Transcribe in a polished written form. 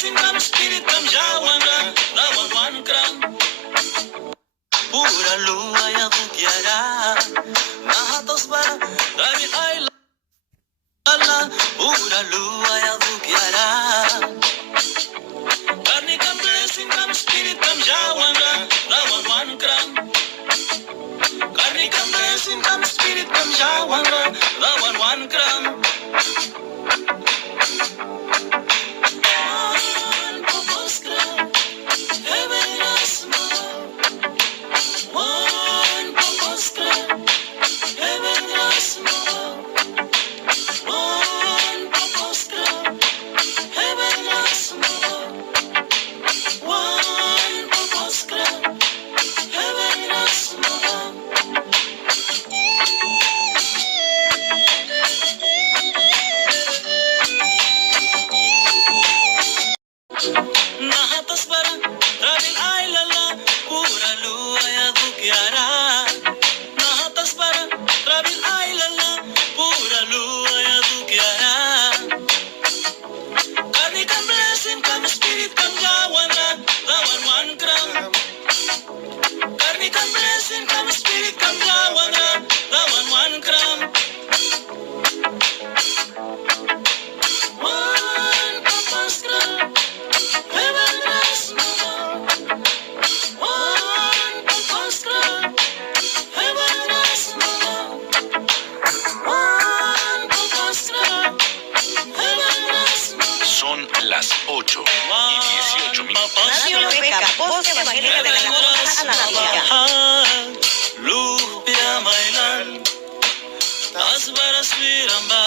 blessing, come spirit, come Jawanga, one gram. Pura lua ya bukiara, nahatos para, dari ay lala, pura lua ya bukiara. Karni come blessing, come spirit, come Jawanga, one gram. Karni come blessing, come spirit, come Jawanga, one gram. Nahatas para Radil ay lala Pura lua ya bukiara Nahatas para Radil ay lala Pura lua ya bukiara Karni come blessing come spirit come Jawanga one gram Karni come blessing come spirit come Jawanga one gram One papas gram Son las 8:18. Radio Beca, voz evangélica de la costa atlántica. Lupia Mailan, Tas Baras Miramba,